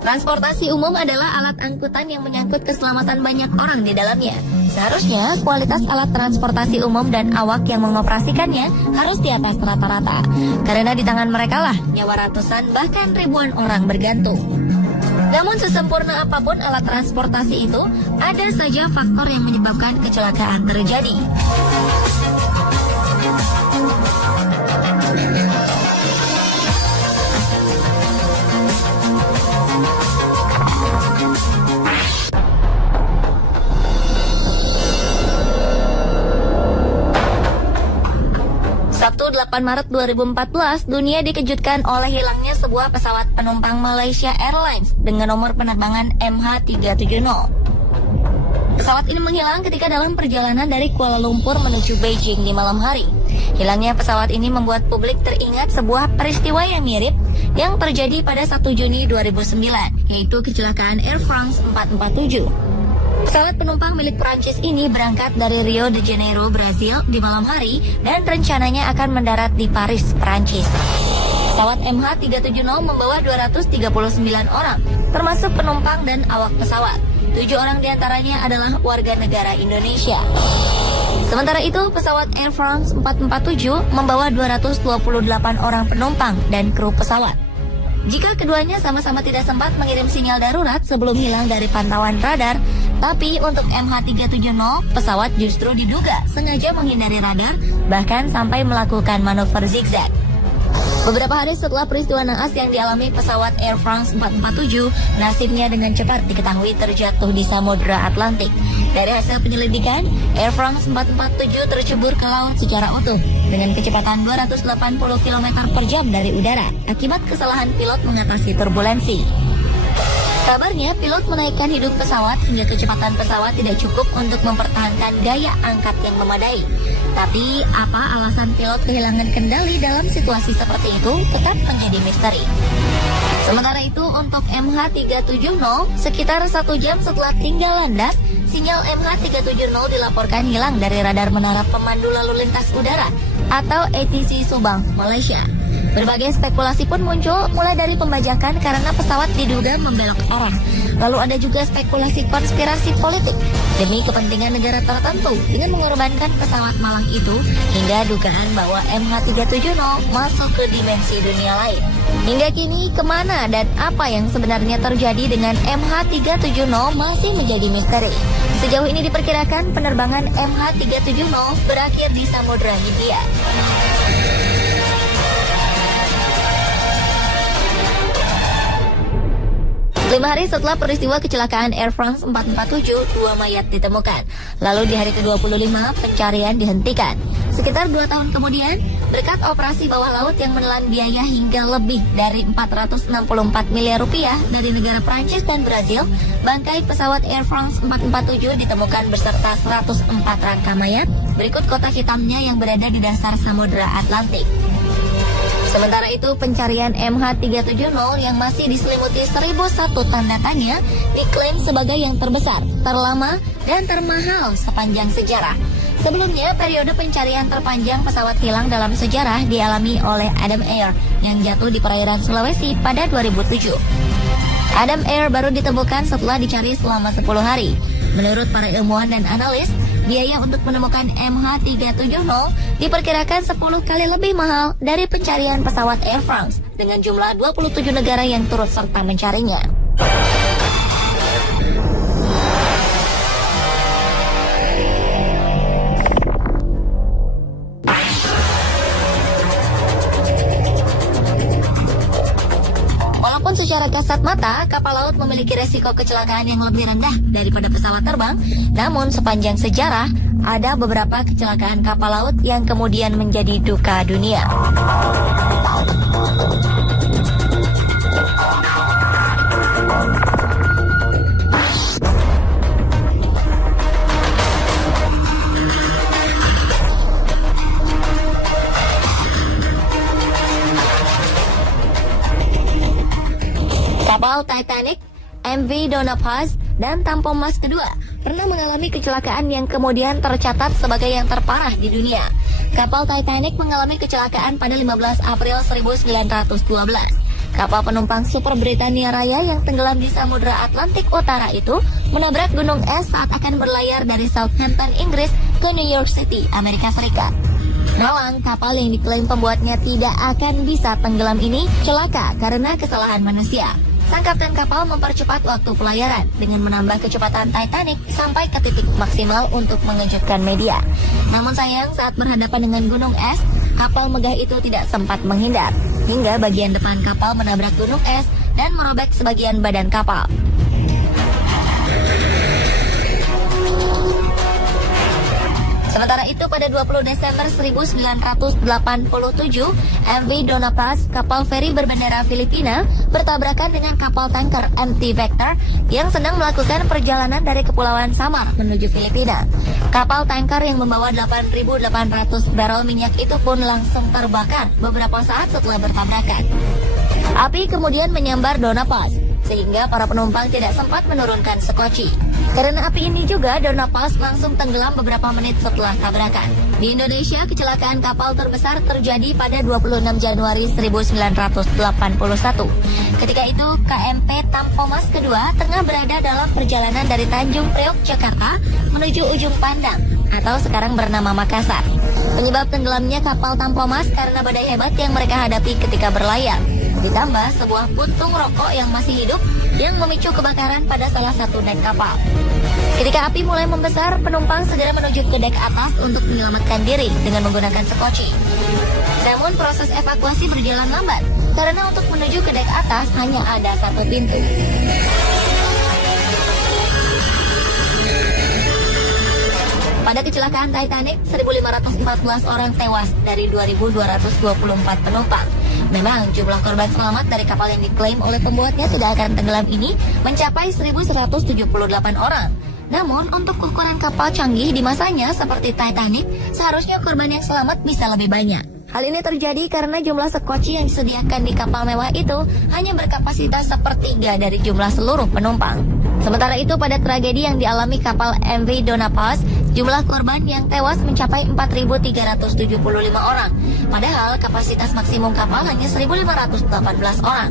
Transportasi umum adalah alat angkutan yang menyangkut keselamatan banyak orang di dalamnya. Seharusnya kualitas alat transportasi umum dan awak yang mengoperasikannya harus di atas rata-rata. Karena di tangan mereka lah nyawa ratusan bahkan ribuan orang bergantung. Namun sesempurna apapun alat transportasi itu, ada saja faktor yang menyebabkan kecelakaan terjadi. Sabtu 8 Maret 2014, dunia dikejutkan oleh hilangnya sebuah pesawat penumpang Malaysia Airlines dengan nomor penerbangan MH370. Pesawat ini menghilang ketika dalam perjalanan dari Kuala Lumpur menuju Beijing di malam hari. Hilangnya pesawat ini membuat publik teringat sebuah peristiwa yang mirip yang terjadi pada 1 Juni 2009, yaitu kecelakaan Air France 447. Pesawat penumpang milik Prancis ini berangkat dari Rio de Janeiro, Brazil di malam hari dan rencananya akan mendarat di Paris, Prancis. Pesawat MH370 membawa 239 orang, termasuk penumpang dan awak pesawat. 7 orang diantaranya adalah warga negara Indonesia. Sementara itu, pesawat Air France 447 membawa 228 orang penumpang dan kru pesawat. Jika keduanya sama-sama tidak sempat mengirim sinyal darurat sebelum hilang dari pantauan radar, tapi untuk MH370, pesawat justru diduga sengaja menghindari radar, bahkan sampai melakukan manuver zigzag. Beberapa hari setelah peristiwa naas yang dialami pesawat Air France 447, nasibnya dengan cepat diketahui terjatuh di Samudra Atlantik. Dari hasil penyelidikan, Air France 447 tercebur ke laut secara utuh dengan kecepatan 280 km per jam dari udara akibat kesalahan pilot mengatasi turbulensi. Kabarnya, pilot menaikkan hidung pesawat hingga kecepatan pesawat tidak cukup untuk mempertahankan gaya angkat yang memadai. Tapi, apa alasan pilot kehilangan kendali dalam situasi seperti itu tetap menjadi misteri. Sementara itu, untuk MH370, sekitar 1 jam setelah tinggal landas, sinyal MH370 dilaporkan hilang dari radar menara pemandu lalu lintas udara atau ATC Subang, Malaysia. Berbagai spekulasi pun muncul, mulai dari pembajakan karena pesawat diduga membelok arah. Lalu ada juga spekulasi konspirasi politik demi kepentingan negara tertentu dengan mengorbankan pesawat malang itu, hingga dugaan bahwa MH370 masuk ke dimensi dunia lain. Hingga kini, kemana dan apa yang sebenarnya terjadi dengan MH370 masih menjadi misteri. Sejauh ini diperkirakan penerbangan MH370 berakhir di Samudra Hindia. 5 hari setelah peristiwa kecelakaan Air France 447, 2 mayat ditemukan. Lalu di hari ke-25, pencarian dihentikan. Sekitar 2 tahun kemudian, berkat operasi bawah laut yang menelan biaya hingga lebih dari 464 miliar rupiah dari negara Prancis dan Brazil, bangkai pesawat Air France 447 ditemukan beserta 104 rangka mayat, berikut kotak hitamnya yang berada di dasar Samudra Atlantik. Sementara itu, pencarian MH370 yang masih diselimuti 1001 tanda tanya diklaim sebagai yang terbesar, terlama, dan termahal sepanjang sejarah. Sebelumnya, periode pencarian terpanjang pesawat hilang dalam sejarah dialami oleh Adam Air yang jatuh di perairan Sulawesi pada 2007. Adam Air baru ditemukan setelah dicari selama 10 hari. Menurut para ilmuwan dan analis, biaya untuk menemukan MH370 diperkirakan 10 kali lebih mahal dari pencarian pesawat Air France dengan jumlah 27 negara yang turut serta mencarinya. Walaupun secara kasat mata, kapal laut memiliki resiko kecelakaan yang lebih rendah daripada pesawat terbang, namun sepanjang sejarah, ada beberapa kecelakaan kapal laut yang kemudian menjadi duka dunia. Kapal Titanic, MV Donna Paz, dan Tampo Mas II pernah mengalami kecelakaan yang kemudian tercatat sebagai yang terparah di dunia. Kapal Titanic mengalami kecelakaan pada 15 April 1912. Kapal penumpang Super Britannia Raya yang tenggelam di Samudra Atlantik Utara itu menabrak gunung es saat akan berlayar dari Southampton, Inggris ke New York City, Amerika Serikat. Malang, kapal yang diklaim pembuatnya tidak akan bisa tenggelam ini celaka karena kesalahan manusia. Sang kapten kapal mempercepat waktu pelayaran dengan menambah kecepatan Titanic sampai ke titik maksimal untuk mengejutkan media. Namun sayang, saat berhadapan dengan gunung es, kapal megah itu tidak sempat menghindar, hingga bagian depan kapal menabrak gunung es dan merobek sebagian badan kapal. Sementara itu pada 20 Desember 1987, MV Donna Paz, kapal feri berbendera Filipina, bertabrakan dengan kapal tanker MT Vector yang sedang melakukan perjalanan dari Kepulauan Samar menuju Filipina. Kapal tanker yang membawa 8.800 barrel minyak itu pun langsung terbakar beberapa saat setelah bertabrakan. Api kemudian menyambar Donna Paz, sehingga para penumpang tidak sempat menurunkan sekoci. Karena api ini juga, Donna Paz langsung tenggelam beberapa menit setelah tabrakan. Di Indonesia, kecelakaan kapal terbesar terjadi pada 26 Januari 1981. Ketika itu, KMP Tampomas kedua tengah berada dalam perjalanan dari Tanjung Priok, Jakarta menuju Ujung Pandang atau sekarang bernama Makassar. Penyebab tenggelamnya kapal Tampomas karena badai hebat yang mereka hadapi ketika berlayar. Ditambah sebuah puntung rokok yang masih hidup yang memicu kebakaran pada salah satu dek kapal. Ketika api mulai membesar, penumpang segera menuju ke dek atas untuk menyelamatkan diri dengan menggunakan sekoci. Namun proses evakuasi berjalan lambat karena untuk menuju ke dek atas hanya ada satu pintu. Pada kecelakaan Titanic, 1.514 orang tewas dari 2.224 penumpang. Memang jumlah korban selamat dari kapal yang diklaim oleh pembuatnya tidak akan tenggelam ini mencapai 1.178 orang. Namun untuk ukuran kapal canggih di masanya seperti Titanic, seharusnya korban yang selamat bisa lebih banyak. Hal ini terjadi karena jumlah sekoci yang disediakan di kapal mewah itu hanya berkapasitas sepertiga dari jumlah seluruh penumpang. Sementara itu pada tragedi yang dialami kapal MV Donna Paz, jumlah korban yang tewas mencapai 4.375 orang. Padahal kapasitas maksimum kapal hanya 1.518 orang.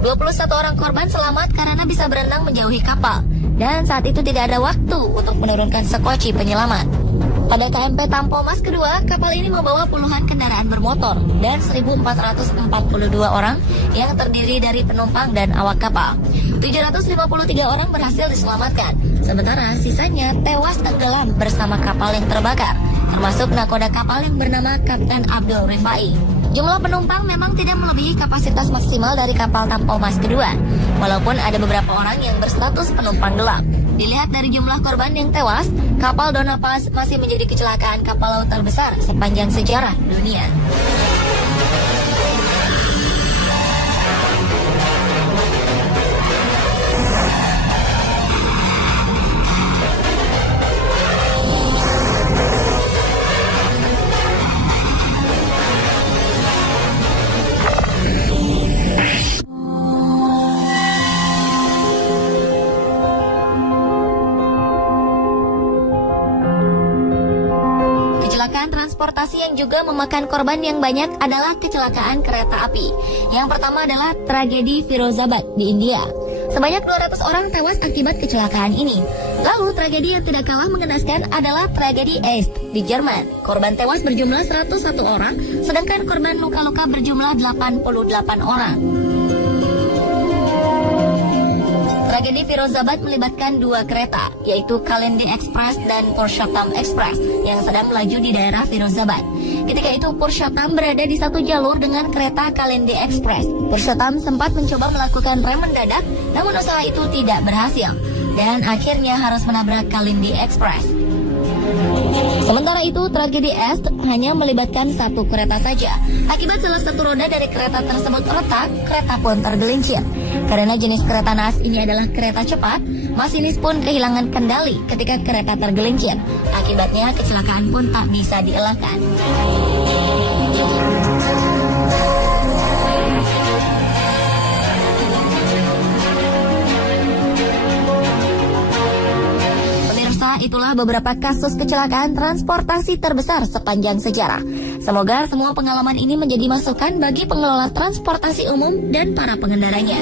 21 orang korban selamat karena bisa berenang menjauhi kapal. Dan saat itu tidak ada waktu untuk menurunkan sekoci penyelamat. Pada KMP Tampomas kedua, kapal ini membawa puluhan kendaraan bermotor dan 1.442 orang yang terdiri dari penumpang dan awak kapal. 753 orang berhasil diselamatkan, sementara sisanya tewas tenggelam bersama kapal yang terbakar, termasuk nakoda kapal yang bernama Kapten Abdul Rifai. Jumlah penumpang memang tidak melebihi kapasitas maksimal dari kapal Tampomas kedua, walaupun ada beberapa orang yang berstatus penumpang gelap. Dilihat dari jumlah korban yang tewas, kapal Donna Paz masih menjadi kecelakaan kapal laut terbesar sepanjang sejarah dunia. Kecelakaan transportasi yang juga memakan korban yang banyak adalah kecelakaan kereta api. Yang pertama adalah tragedi Firozabad di India. Sebanyak 200 orang tewas akibat kecelakaan ini. Lalu tragedi yang tidak kalah mengenaskan adalah tragedi Est di Jerman. Korban tewas berjumlah 101 orang, sedangkan korban luka-luka berjumlah 88 orang. Tragedi Firozabad melibatkan dua kereta, yaitu Kalindi Express dan Purushottam Express yang sedang melaju di daerah Firozabad. Ketika itu Purushottam berada di satu jalur dengan kereta Kalindi Express. Purushottam sempat mencoba melakukan rem mendadak, namun usaha itu tidak berhasil dan akhirnya harus menabrak Kalindi Express. Sementara itu, tragedi Est hanya melibatkan satu kereta saja. Akibat salah satu roda dari kereta tersebut retak, kereta pun tergelincir. Karena jenis kereta naas ini adalah kereta cepat, masinis pun kehilangan kendali ketika kereta tergelincir. Akibatnya, kecelakaan pun tak bisa dielakkan. Itulah beberapa kasus kecelakaan transportasi terbesar sepanjang sejarah. Semoga semua pengalaman ini menjadi masukan bagi pengelola transportasi umum dan para pengendaranya.